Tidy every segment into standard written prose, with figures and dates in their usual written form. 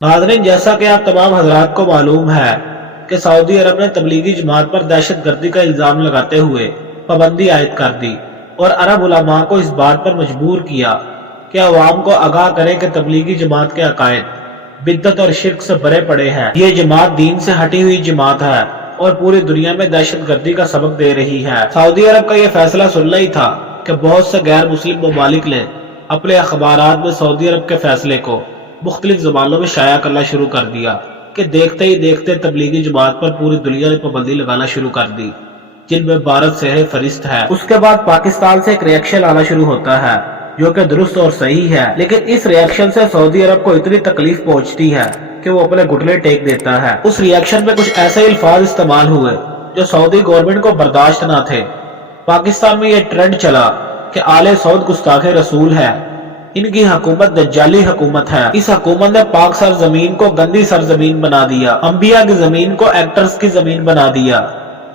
ناظرین، جیسا کہ آپ تمام حضرات کو معلوم ہے کہ سعودی عرب نے تبلیغی جماعت پر دہشت گردی کا الزام لگاتے ہوئے پابندی عائد کر دی اور عرب علماء کو اس بات پر مجبور کیا کہ عوام کو آگاہ کریں کہ تبلیغی جماعت کے عقائد بدعت اور شرک سے بھرے پڑے ہیں۔ یہ جماعت دین سے ہٹی ہوئی جماعت ہے اور پوری دنیا میں دہشت گردی کا سبق دے رہی ہے۔ سعودی عرب کا یہ فیصلہ سننا ہی تھا کہ بہت سے غیر مسلم ممالک نے اپنے اخبارات میں سعودی عرب کے فیصلے کو مختلف زبانوں میں شائع کرنا شروع کر دیا کہ دیکھتے ہی دیکھتے تبلیغی جماعت پر پوری دنیا نے پابندی لگانا شروع کر دی، جن میں بھارت سہر فہرست ہے۔ اس کے بعد پاکستان سے ایک ری ایکشن آنا شروع ہوتا ہے جو کہ درست اور صحیح ہے، لیکن اس ری ایکشن سے سعودی عرب کو اتنی تکلیف پہنچتی ہے کہ وہ اپنے گھٹنے ٹیک دیتا ہے۔ اس ری ایکشن میں کچھ ایسے الفاظ استعمال ہوئے جو سعودی گورنمنٹ کو برداشت نہ تھے۔ پاکستان میں یہ ٹرینڈ چلا کہ آل سعود گستاخ رسول ہے، ان کی حکومت دجالی حکومت ہے۔ اس حکومت نے پاک سرزمین کو گندی سرزمین بنا دیا، انبیاء کی زمین کو ایکٹرز کی زمین بنا دیا۔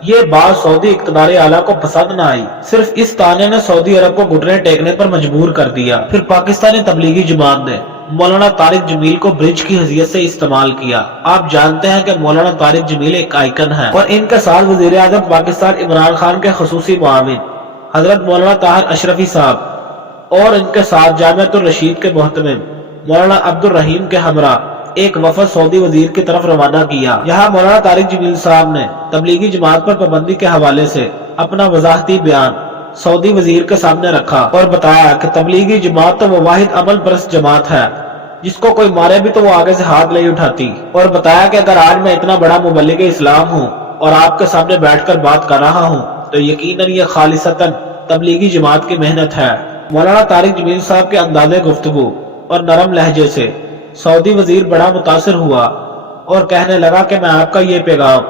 یہ بات سعودی اقتدار اعلیٰ کو پسند نہ آئی۔ صرف اس تانے نے سعودی عرب کو گھٹنے ٹیکنے پر مجبور کر دیا۔ پھر پاکستانی تبلیغی جماعت نے مولانا طارق جمیل کو برج کی حیثیت سے استعمال کیا۔ آپ جانتے ہیں کہ مولانا طارق جمیل ایک آئیکن ہے اور ان کے ساتھ وزیر اعظم پاکستان عمران خان کے خصوصی معاون حضرت مولانا طاہر اشرفی صاحب اور ان کے ساتھ جامعۃ الرشید کے محتمم مولانا عبد الرحیم کے ہمراہ ایک وفد سعودی وزیر کی طرف روانہ کیا۔ یہاں مولانا طارق جمیل صاحب نے تبلیغی جماعت پر پابندی کے حوالے سے اپنا وضاحتی بیان سعودی وزیر کے سامنے رکھا اور بتایا کہ تبلیغی جماعت تو وہ واحد عمل پرست جماعت ہے جس کو کوئی مارے بھی تو وہ آگے سے ہاتھ نہیں اٹھاتی، اور بتایا کہ اگر آج میں اتنا بڑا مبلغ اسلام ہوں اور آپ کے سامنے بیٹھ کر بات کر رہا ہوں تو یقیناً یہ خالصتاً تبلیغی جماعت کی محنت ہے۔ مولانا طارق جمیل صاحب کے انداز گفتگو اور نرم لہجے سے سعودی وزیر بڑا متاثر ہوا اور کہنے لگا کہ میں آپ کا یہ پیغام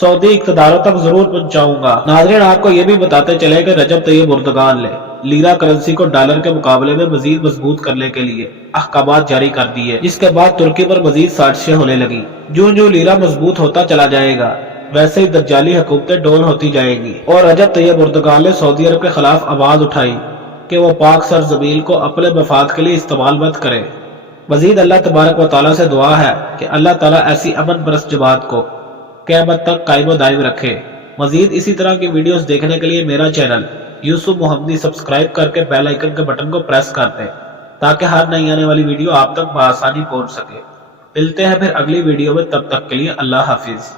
سعودی اقتداروں تک ضرور پہنچاؤں گا۔ ناظرین، آپ کو یہ بھی بتاتے چلے کہ رجب طیب اردگان نے لیرا کرنسی کو ڈالر کے مقابلے میں مزید مضبوط کرنے کے لیے احکامات جاری کر دیے، جس کے بعد ترکی پر مزید سازشیں ہونے لگی۔ جو لیرا مضبوط ہوتا چلا جائے گا ویسے ہی دجالی حکومتیں ڈون ہوتی جائیں گی، اور رجب طیب اردگان نے سعودی عرب کے خلاف آواز اٹھائی کہ وہ پاک سرزمین کو اپنے مفاد کے لیے استعمال مت کرے۔ مزید اللہ تبارک و تعالیٰ سے دعا ہے کہ اللہ تعالیٰ ایسی امن پرست جماعت کو قیامت تک قائم و دائم رکھے۔ مزید اسی طرح کی ویڈیوز دیکھنے کے لیے میرا چینل یوسف محمدی سبسکرائب کر کے بیل آئیکن کے بٹن کو پریس کر دیں تاکہ ہر نئی آنے والی ویڈیو آپ تک بآسانی پہنچ سکے۔ ملتے ہیں پھر اگلی ویڈیو میں، تب تک کے لیے اللہ حافظ۔